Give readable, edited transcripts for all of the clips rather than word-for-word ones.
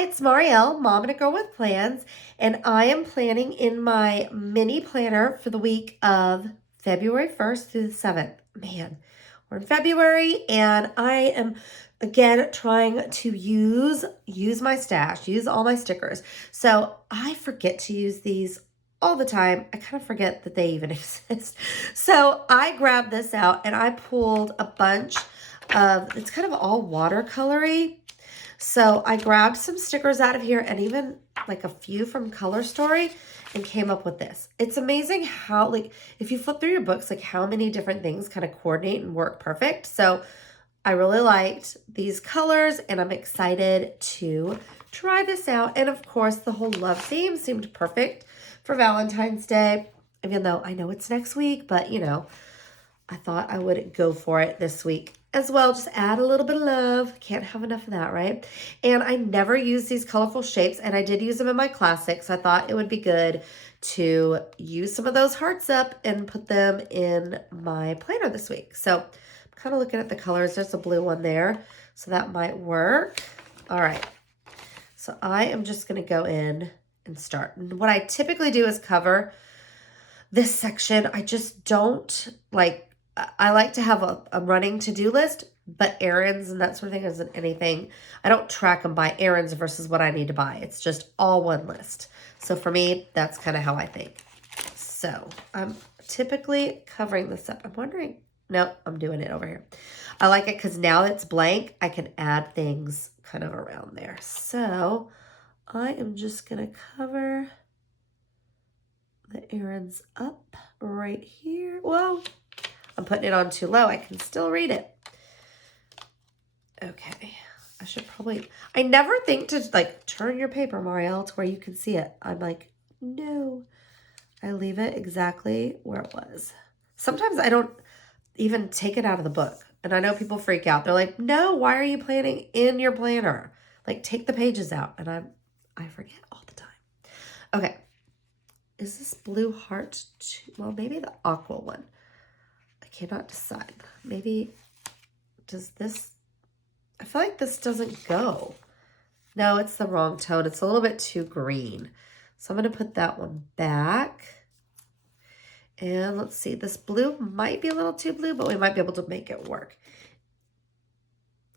Hi, it's Marielle, Mom and a Girl with Plans, and I am planning in my mini planner for the week of February 1st through the 7th. Man, we're in February, and I am again trying to use my stash, use all my stickers. So I forget to use these all the time. I kind of forget that they even exist. So I grabbed this out and I pulled a bunch of, it's kind of all watercolory. So I grabbed some stickers out of here and even like a few from Color Story and came up with this. It's amazing how, like, if you flip through your books, like how many different things kind of coordinate and work perfect. So I really liked these colors and I'm excited to try this out. And of course, the whole love theme seemed perfect for Valentine's Day, even though I know it's next week, but you know, I thought I would go for it this week as well. Just add a little bit of love. Can't have enough of that, right? And I never use these colorful shapes, and I did use them in my classics. So I thought it would be good to use some of those hearts up and put them in my planner this week. So I'm kind of looking at the colors. There's a blue one there, so that might work. All right. So I am just going to go in and start. And what I typically do is cover this section. I just don't like, I like to have a running to-do list, but errands and that sort of thing isn't anything. I don't track them by errands versus what I need to buy. It's just all one list. So for me, that's kind of how I think. So I'm typically covering this up. I'm wondering, no, I'm doing it over here. I like it because now it's blank, I can add things kind of around there. So I am just going to cover the errands up right here. Whoa. I'm putting it on too low. I can still read it. Okay. I should probably, I never think to like turn your paper, Marielle, to where you can see it. I'm like, no. I leave it exactly where it was. Sometimes I don't even take it out of the book. And I know people freak out. They're like, no, why are you planning in your planner? Like take the pages out. And I forget all the time. Okay. Is this blue heart too, well, maybe the aqua one. I cannot decide. Maybe, does this, I feel like this doesn't go. No, it's the wrong tone. It's a little bit too green. So I'm going to put that one back. And let's see, this blue might be a little too blue, but we might be able to make it work.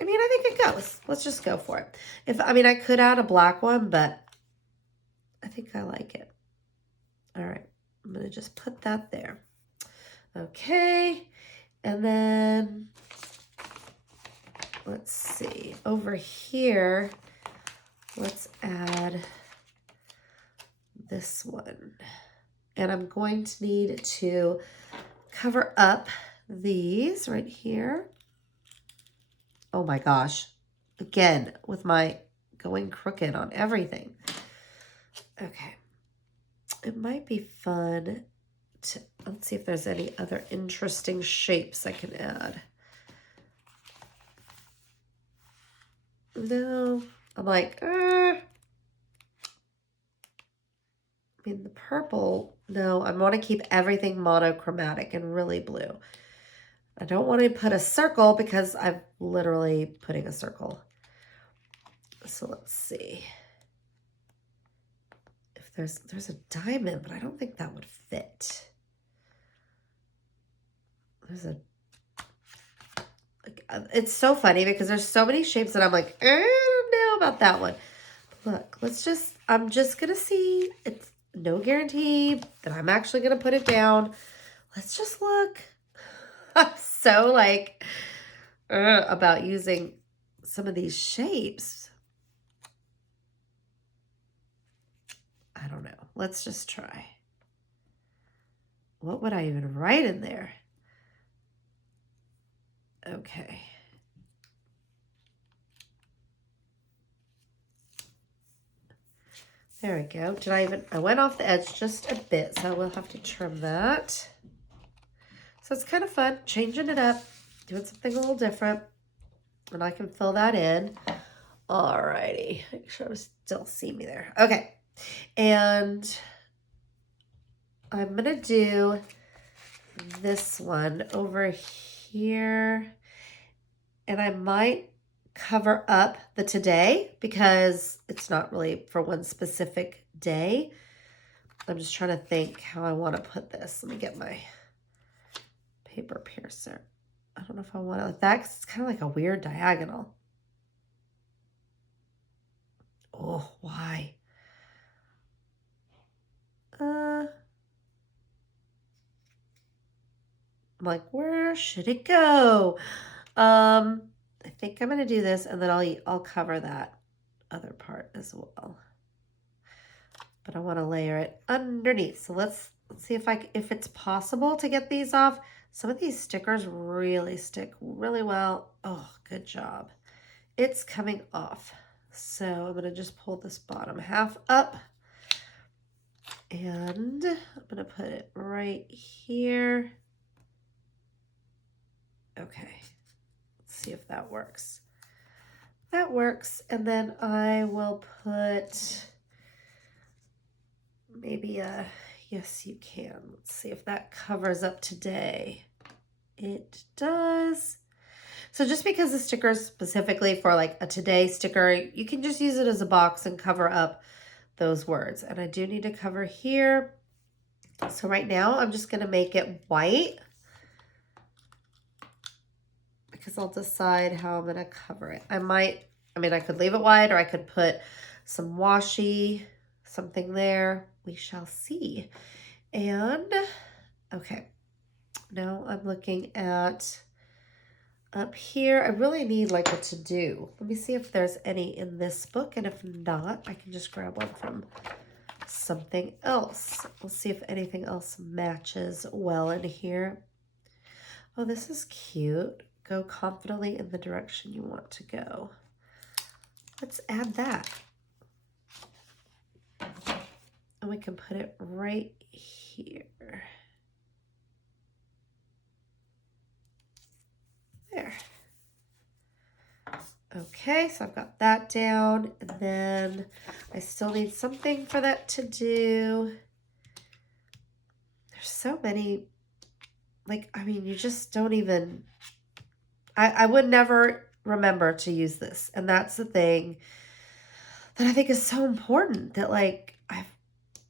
I mean, I think it goes. Let's just go for it. I mean, I could add a black one, but I think I like it. All right, I'm going to just put that there. Okay, and then let's see, over here, let's add this one. And I'm going to need to cover up these right here. Oh my gosh, again, with my going crooked on everything. Okay, it might be fun to, let's see if there's any other interesting shapes I can add. No, I'm like, I mean, the purple, no, I want to keep everything monochromatic and really blue. I don't want to put a circle because I'm literally putting a circle. So let's see. If there's a diamond, but I don't think that would fit. There's a, like, it's so funny because there's so many shapes that I'm like, I don't know about that one. Look, I'm just going to see. It's no guarantee that I'm actually going to put it down. Let's just look. I'm so like about using some of these shapes. I don't know. Let's just try. What would I even write in there? Okay. There we go. I went off the edge just a bit, so I will have to trim that. So it's kind of fun, changing it up, doing something a little different, and I can fill that in. Alrighty, make sure I still see me there. Okay, and I'm gonna do this one over here, and I might cover up the today because it's not really for one specific day. I'm just trying to think how I want to put this. Let me get my paper piercer. I don't know if I want it like that because it's kind of like a weird diagonal. Oh, why? I'm like, where should it go? I think I'm gonna do this, and then I'll cover that other part as well. But I want to layer it underneath. So let's see if it's possible to get these off. Some of these stickers really stick really well. Oh, good job. It's coming off. So I'm gonna just pull this bottom half up. And I'm going to put it right here. Okay, let's see if that works. That works. And then I will put maybe a, yes, you can. Let's see if that covers up today. It does. So just because the sticker is specifically for like a today sticker, you can just use it as a box and cover up those words. And I do need to cover here. So right now I'm just going to make it white because I'll decide how I'm going to cover it. I could leave it white or I could put some washi, something there. We shall see. And okay, now I'm looking at up here. I really need like a to-do. Let me see if there's any in this book. And if not, I can just grab one from something else. We'll see if anything else matches well in here. Oh, this is cute. Go confidently in the direction you want to go. Let's add that. And we can put it right here. There. Okay, so I've got that down. And then I still need something for that to do. There's so many, you just don't even, I would never remember to use this. And that's the thing that I think is so important, that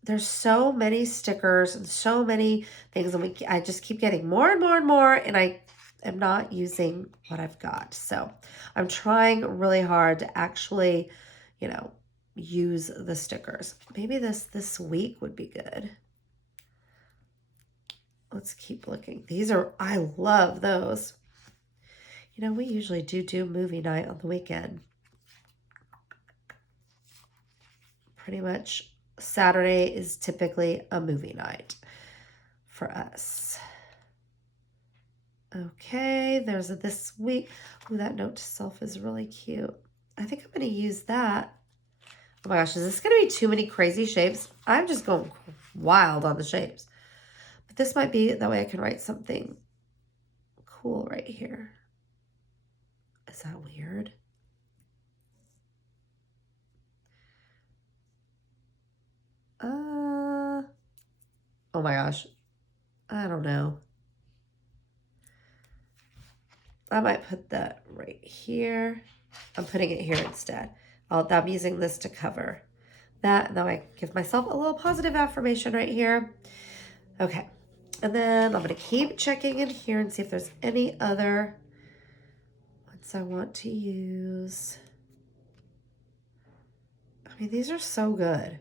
there's so many stickers and so many things, and I just keep getting more and more and more, and I am not using what I've got. So I'm trying really hard to actually, use the stickers. Maybe this week would be good. Let's keep looking. I love those. We usually do movie night on the weekend. Pretty much Saturday is typically a movie night for us. Okay, there's this week. Ooh, that note to self is really cute. I think I'm going to use that. Oh my gosh, is this going to be too many crazy shapes? I'm just going wild on the shapes. But this might be, that way I can write something cool right here. Is that weird? Oh my gosh. I don't know. I might put that right here. I'm putting it here instead. I'm using this to cover that. And then I give myself a little positive affirmation right here. Okay. And then I'm going to keep checking in here and see if there's any other ones I want to use. These are so good.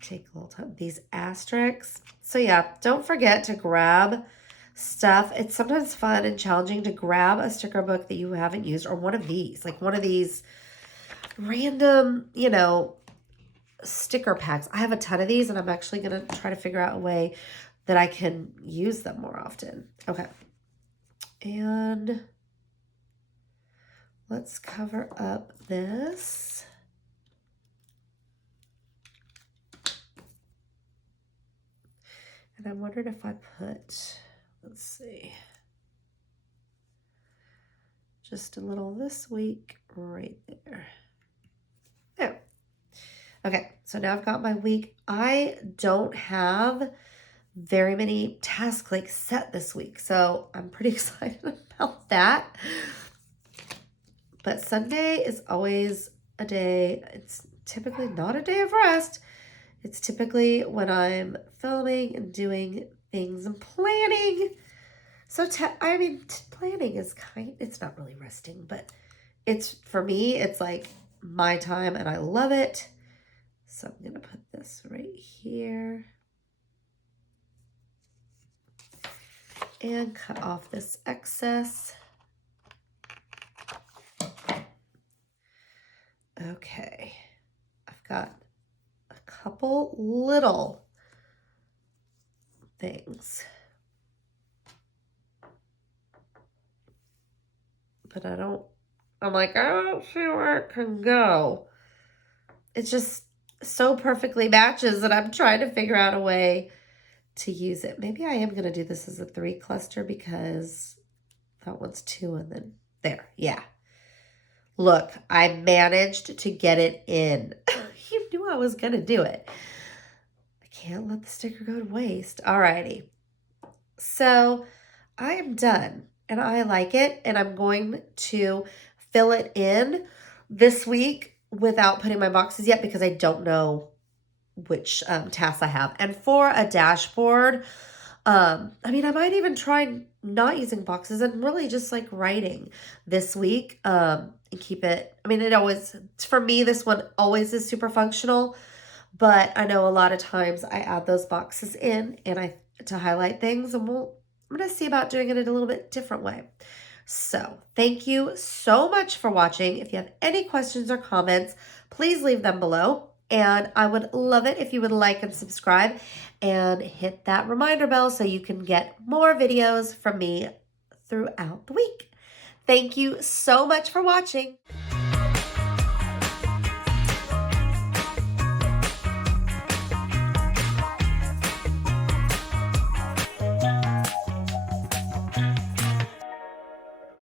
Take a little time. These asterisks. So yeah, don't forget to grab stuff. It's sometimes fun and challenging to grab a sticker book that you haven't used, or one of these, like one of these random, sticker packs. I have a ton of these, and I'm actually going to try to figure out a way that I can use them more often. Okay. And let's cover up this. And I wondered if I put, let's see, just a little this week right there. There. Okay, so now I've got my week. I don't have very many tasks like set this week. So I'm pretty excited about that. But Sunday is always a day, it's typically not a day of rest. It's typically when I'm filming and doing things and planning. So, planning is it's not really resting, but it's, for me, it's like my time and I love it. So I'm going to put this right here and cut off this excess. Okay, I've got a couple little things, but I'm like, I don't see where it can go. It just so perfectly matches that I'm trying to figure out a way to use it. Maybe I am going to do this as a 3 cluster because that one's 2 and then there. Yeah. Look, I managed to get it in. You knew I was going to do it. I can't let the sticker go to waste. Alrighty. So I am done and I like it, and I'm going to fill it in this week without putting my boxes yet because I don't know which tasks I have. And for a dashboard, I might even try not using boxes and really just like writing this week and keep it. It always, for me, this one always is super functional, but I know a lot of times I add those boxes in to highlight things, and I'm going to see about doing it in a little bit different way. So thank you so much for watching. If you have any questions or comments, please leave them below. And I would love it if you would like and subscribe and hit that reminder bell so you can get more videos from me throughout the week. Thank you so much for watching.